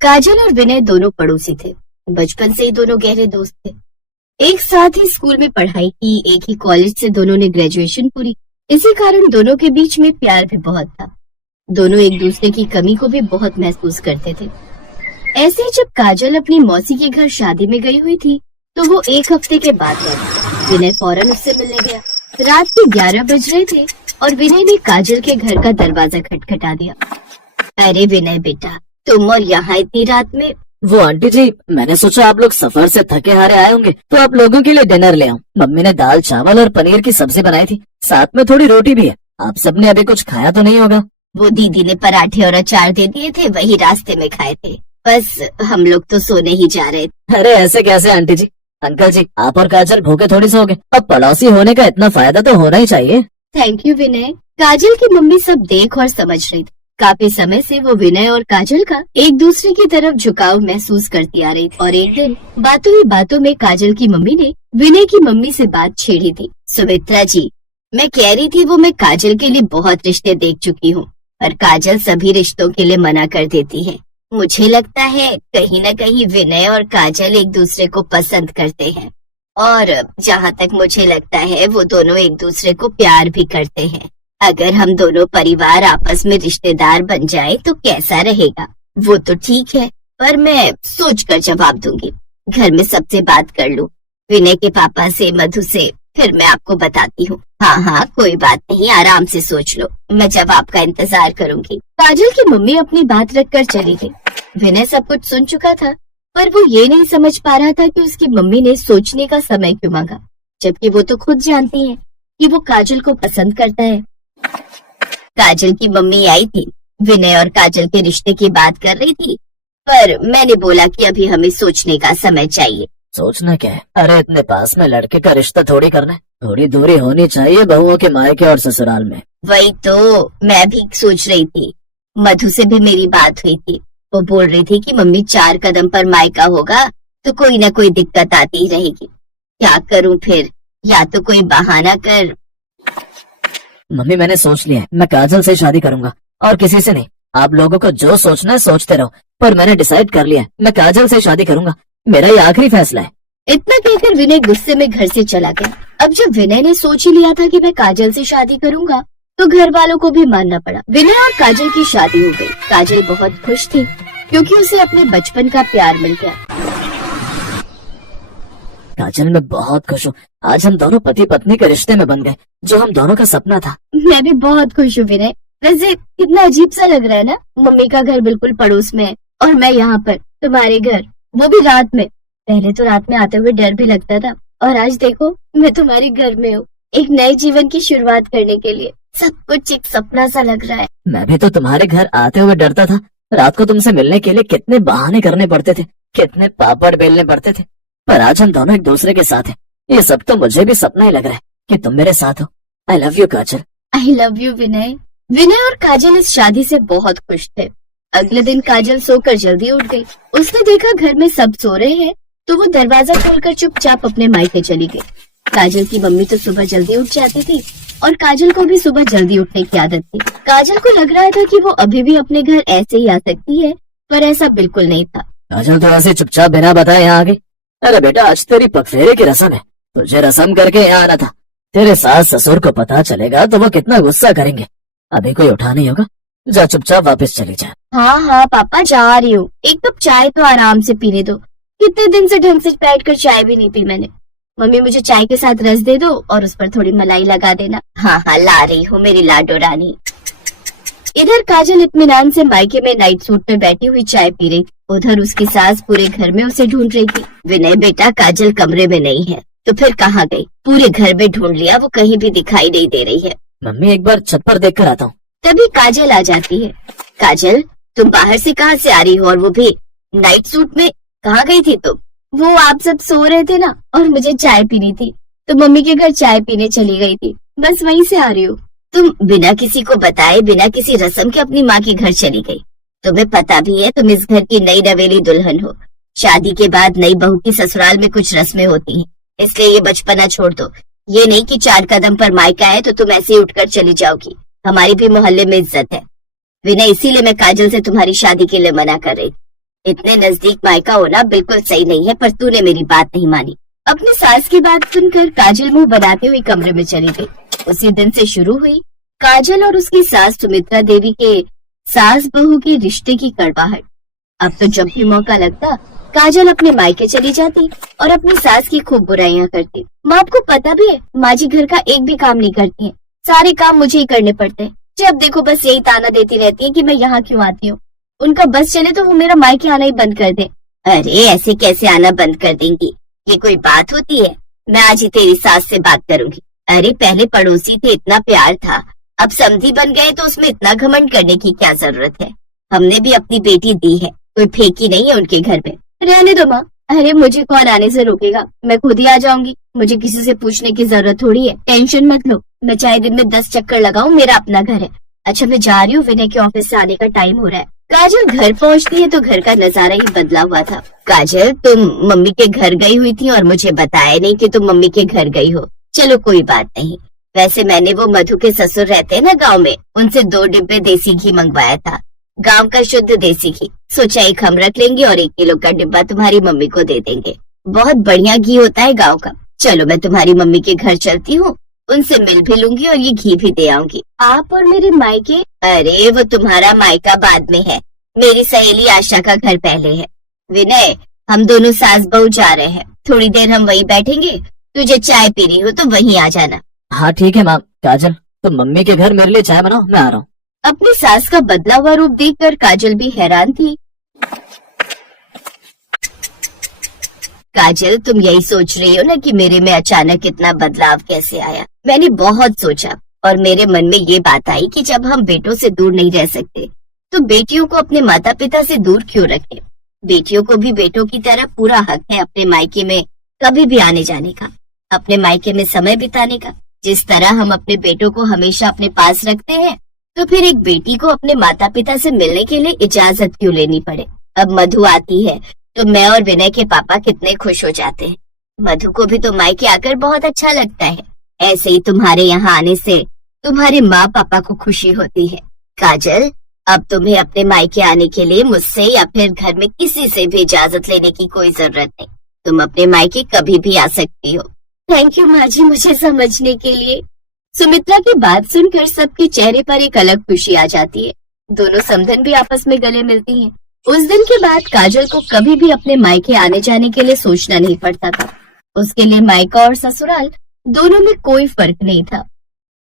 काजल और विनय दोनों पड़ोसी थे। बचपन से ही दोनों गहरे दोस्त थे। एक साथ ही स्कूल में पढ़ाई की, एक ही कॉलेज से दोनों ने ग्रेजुएशन पूरी। इसी कारण दोनों के बीच में प्यार भी बहुत था। दोनों एक दूसरे की कमी को भी बहुत महसूस करते थे। ऐसे ही जब काजल अपनी मौसी के घर शादी में गई हुई थी तो वो एक हफ्ते के बाद लौटी। विनय फौरन उससे मिलने गया। रात के 11 बज रहे थे और विनय ने काजल के घर का दरवाजा खटखटा दिया। अरे विनय बेटा, तुम और यहाँ इतनी रात में? वो आंटी जी, मैंने सोचा आप लोग सफर से थके हारे आए होंगे तो आप लोगों के लिए डिनर ले आऊं। मम्मी ने दाल चावल और पनीर की सब्जी बनाई थी, साथ में थोड़ी रोटी भी है। आप सबने अभी कुछ खाया तो नहीं होगा? वो दीदी ने पराठे और अचार दे दिए थे, वही रास्ते में खाए थे। बस हम लोग तो सोने ही जा रहे थे। अरे ऐसे कैसे आंटी जी? अंकल जी, आप और काजल भूखे थोड़ी सोओगे। अब पड़ोसी होने का इतना फायदा तो होना ही चाहिए। थैंक यू विनय। काजल की मम्मी सब देख और समझ रही थी। काफी समय से वो विनय और काजल का एक दूसरे की तरफ झुकाव महसूस करती आ रही थी और एक दिन बातों ही बातों में काजल की मम्मी ने विनय की मम्मी से बात छेड़ी थी। सुमित्रा जी, मैं कह रही थी वो मैं काजल के लिए बहुत रिश्ते देख चुकी हूँ और काजल सभी रिश्तों के लिए मना कर देती है। मुझे लगता है कहीं न कहीं विनय और काजल एक दूसरे को पसंद करते हैं और जहाँ तक मुझे लगता है वो दोनों एक दूसरे को प्यार भी करते हैं। अगर हम दोनों परिवार आपस में रिश्तेदार बन जाए तो कैसा रहेगा? वो तो ठीक है, पर मैं सोच कर जवाब दूंगी। घर में सबसे बात कर लूं, विनय के पापा से, मधु से, फिर मैं आपको बताती हूँ। हाँ, कोई बात नहीं, आराम से सोच लो, मैं जवाब का इंतजार करूंगी। काजल की मम्मी अपनी बात रखकर चली गई। विनय सब कुछ सुन चुका था, पर वो ये नहीं समझ पा रहा था कि उसकी मम्मी ने सोचने का समय क्यों मांगा, जबकि वो तो खुद जानती है कि वो काजल को पसंद करता है। काजल की मम्मी आई थी, विनय और काजल के रिश्ते की बात कर रही थी, पर मैंने बोला कि अभी हमें सोचने का समय चाहिए। सोचना क्या है? अरे इतने पास में लड़के का रिश्ता थोड़ी करना है, थोड़ी दूरी होनी चाहिए बहुओं के मायके और ससुराल में। वही तो मैं भी सोच रही थी। मधु से भी मेरी बात हुई थी, वो बोल रही थी कि मम्मी 4 कदम पर मायका होगा तो कोई ना कोई दिक्कत आती ही रहेगी। क्या करूं फिर? या तो कोई बहाना कर। मम्मी मैंने सोच लिया है, मैं काजल से शादी करूंगा और किसी से नहीं। आप लोगों को जो सोचना है सोचते रहो, पर मैंने डिसाइड कर लिया है, मैं काजल से शादी करूंगा। मेरा ये आखिरी फैसला है। इतना कहकर विनय गुस्से में घर से चला गया। अब जब विनय ने सोच ही लिया था कि मैं काजल से शादी करूंगा तो घर वालों को भी मानना पड़ा। विनय और काजल की शादी हो गई। काजल बहुत खुश थी क्योंकि उसे अपने बचपन का प्यार मिल गया। काजल, मैं बहुत खुश हूँ। आज हम दोनों पति पत्नी के रिश्ते में बन गए, जो हम दोनों का सपना था। मैं भी बहुत खुश हूँ विनय। वैसे कितना अजीब सा लग रहा है ना, मम्मी का घर बिल्कुल पड़ोस में है और मैं यहाँ पर तुम्हारे घर, वो भी रात में। पहले तो रात में आते हुए डर भी लगता था और आज देखो मैं तुम्हारे घर में हूँ, एक नए जीवन की शुरुआत करने के लिए। सब कुछ एक सपना सा लग रहा है। मैं भी तो तुम्हारे घर आते हुए डरता था। रात को तुमसे मिलने के लिए कितने बहाने करने पड़ते थे, कितने पापड़ बेलने पड़ते थे, पर आज हम दोनों एक दूसरे के साथ हैं। ये सब तो मुझे भी सपना ही लग रहा है कि तुम मेरे साथ हो। I love you Kajal. I love you Vinay. Vinay और काजल इस शादी से बहुत खुश थे। अगले दिन काजल सोकर जल्दी उठ गई। उसने देखा घर में सब सो रहे हैं तो वो दरवाजा खोलकर चुपचाप अपने मायके चली गई। काजल की मम्मी तो सुबह जल्दी उठ जाती थी और काजल को भी सुबह जल्दी उठने की आदत थी। काजल को लग रहा था कि वो अभी भी अपने घर ऐसे ही आ सकती है, पर ऐसा बिल्कुल नहीं था। काजल तो ऐसे चुपचाप बिना बताए यहाँ आ गई। अरे बेटा, आज तेरी पगफेरे की रस्म है, तुझे रस्म करके यहाँ आना था। तेरे सास ससुर को पता चलेगा तो वो कितना गुस्सा करेंगे। अभी कोई उठा नहीं होगा, जा चुपचाप वापस चली जा। हाँ पापा, जा रही हूँ। एक कप चाय तो आराम से पीने दो, कितने दिन से ढंग से बैठ कर चाय भी नहीं पी मैंने। मम्मी मुझे चाय के साथ रस दे दो और उस पर थोड़ी मलाई लगा देना। हाँ ला रही हूँ मेरी लाडो रानी। इधर काजल इत्मीनान से मायके में नाइट सूट में बैठी हुई चाय पी रही थी। उधर उसकी सास पूरे घर में उसे ढूंढ रही थी। विनय बेटा, काजल कमरे में नहीं है। तो फिर कहाँ गई? पूरे घर में ढूंढ लिया, वो कहीं भी दिखाई नहीं दे रही है। मम्मी एक बार छत पर देख कर आता हूँ। तभी काजल आ जाती है। काजल, तुम बाहर से कहाँ से आ रही हो और वो भी नाइट सूट में? कहाँ गई थी तुम? वो आप सब सो रहे थे ना और मुझे चाय पीनी थी तो मम्मी के घर चाय पीने चली गई थी, बस वहीं से आ रही हूँ। तुम बिना किसी को बताए, बिना किसी रस्म के अपनी माँ के घर चली गई। तुम्हें पता भी है तुम इस घर की नई नवेली दुल्हन हो। शादी के बाद नई बहू की ससुराल में कुछ रस्में होती हैं, इसलिए ये बचपना छोड़ दो। ये नहीं कि 4 कदम पर मायका है तो तुम ऐसे ही उठकर चली जाओगी। हमारी भी मोहल्ले में इज्जत है। विनय, इसीलिए मैं काजल से तुम्हारी शादी के लिए मना कर रही थी। इतने नजदीक मायका होना बिल्कुल सही नहीं है, पर तूने मेरी बात नहीं मानी। अपनी सास की बात सुनकर काजल मुंह बनाते हुए कमरे में चली गई। उसी दिन से शुरू हुई काजल और उसकी सास सुमित्रा देवी के सास बहू के रिश्ते की कड़वाहट। अब तो जब भी मौका लगता काजल अपने मायके चली जाती और अपनी सास की खूब बुराइयां करती। माँ, आपको पता भी है माँ जी घर का एक भी काम नहीं करती है, सारे काम मुझे ही करने पड़ते हैं। जब देखो बस यही ताना देती रहती है कि मैं यहाँ क्यों आती हूँ। उनका बस चले तो वो मेरा मायके आना ही बंद कर दे। अरे ऐसे कैसे आना बंद कर देंगी, ये कोई बात होती है? मैं आज ही तेरी सास से बात करूंगी। अरे पहले पड़ोसी थे, इतना प्यार था, अब समधी बन गए तो उसमें इतना घमंड करने की क्या जरूरत है? हमने भी अपनी बेटी दी है, कोई फेंकी नहीं है उनके घर में। रहने दो माँ। अरे मुझे कौन आने से रोकेगा, मैं खुद ही आ जाऊंगी। मुझे किसी से पूछने की जरूरत थोड़ी है, टेंशन मत लो। मैं चाहे दिन में 10 चक्कर लगाऊं, मेरा अपना घर है। अच्छा मैं जा रही हूँ, विनय के ऑफिस से आने का टाइम हो रहा है। काजल घर पहुँचती है तो घर का नजारा ही बदला हुआ था। काजल, तुम मम्मी के घर गई हुई थी और मुझे बताया नहीं कि तुम मम्मी के घर गई हो। चलो कोई बात नहीं। वैसे मैंने वो मधु के ससुर रहते हैं ना गाँव में, उनसे 2 डिब्बे देसी घी मंगवाया था, गांव का शुद्ध देसी घी। सोचा एक हम रख लेंगे और 1 किलो का डिब्बा तुम्हारी मम्मी को दे देंगे। बहुत बढ़िया घी होता है गांव का। चलो मैं तुम्हारी मम्मी के घर चलती हूँ, उनसे मिल भी लूंगी और ये घी भी दे आऊंगी। आप और मेरे मायके? अरे वो तुम्हारा मायका बाद में है, मेरी सहेली आशा का घर पहले है। विनय, हम दोनों सास बहू जा रहे हैं, थोड़ी देर हम वहीं बैठेंगे, तुझे चाय पीनी हो तो वहीं आ जाना। हाँ ठीक है माँ। काजल, तुम मम्मी के घर मेरे लिए चाय बनाओ, मैं आ रहा हूँ। अपनी सास का बदला हुआ रूप देखकर काजल भी हैरान थी। काजल, तुम यही सोच रही हो ना कि मेरे में अचानक इतना बदलाव कैसे आया? मैंने बहुत सोचा और मेरे मन में ये बात आई कि जब हम बेटों से दूर नहीं रह सकते तो बेटियों को अपने माता पिता से दूर क्यों रखें? बेटियों को भी बेटों की तरह पूरा हक है अपने मायके में कभी भी आने जाने का, अपने मायके में समय बिताने का। जिस तरह हम अपने बेटों को हमेशा अपने पास रखते हैं, तो फिर एक बेटी को अपने माता पिता से मिलने के लिए इजाजत क्यों लेनी पड़े? अब मधु आती है तो मैं और विनय के पापा कितने खुश हो जाते हैं। मधु को भी तो मायके आकर बहुत अच्छा लगता है। ऐसे ही तुम्हारे यहाँ आने से तुम्हारे माँ पापा को खुशी होती है। काजल, अब तुम्हें अपने मायके आने के लिए मुझसे या फिर घर में किसी से भी इजाजत लेने की कोई जरूरत नहीं। तुम अपने मायके कभी भी आ सकती हो। थैंक यू माँ जी, मुझे समझने के लिए। सुमित्रा की बात सुनकर सबके चेहरे पर एक अलग खुशी आ जाती है। दोनों समधन भी आपस में गले मिलती हैं। उस दिन के बाद काजल को कभी भी अपने मायके आने जाने के लिए सोचना नहीं पड़ता था। उसके लिए मायका और ससुराल दोनों में कोई फर्क नहीं था।